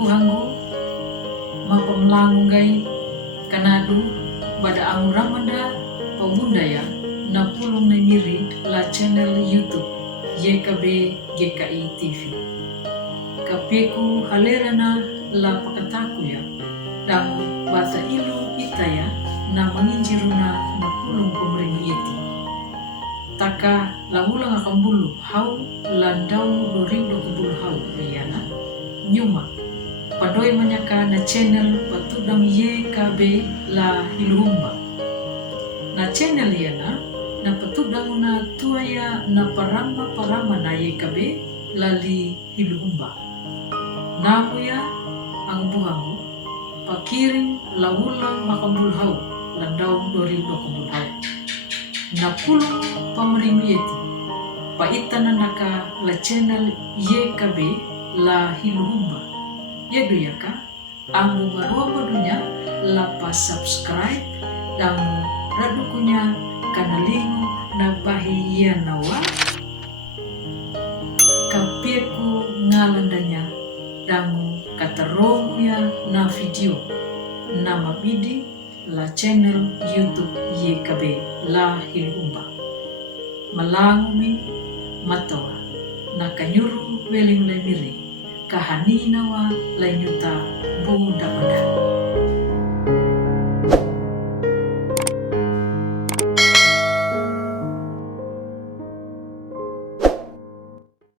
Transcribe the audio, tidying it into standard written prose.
buhango mapamlanggay kanado bada ang ramanda pabundaya na pulong na miri la channel YouTube YKB GKI TV. Kapeku halera na la pakatakuya damu bata ilu itaya na manginjiru na pulong pemeringi iti. Taka lamulang akan bulu hau landau 2020 hau ayana nyuma padoy manyaka na channel patudang YKB la Hiluhumba. Na channel yana na patudang na tuaya na parama na YKB lali Hiluhumba. Namuya ang buhango pakiring lawulang makambulhaw landau 2020 hau. Na pulong pameringi iti paitan na naka la channel YKB la Hiluhumba. Yado yaka, ang marua madunya la pa-subscribe damu radukunya kanalingo na bahiyan nawa kapieku ngalandanya damu kataromuya na video na mabidi la channel YouTube YKB la Hiluhumba. Malangumi matawa na kanyuru weling lemiri kahaninawa lainyuta bunda pada.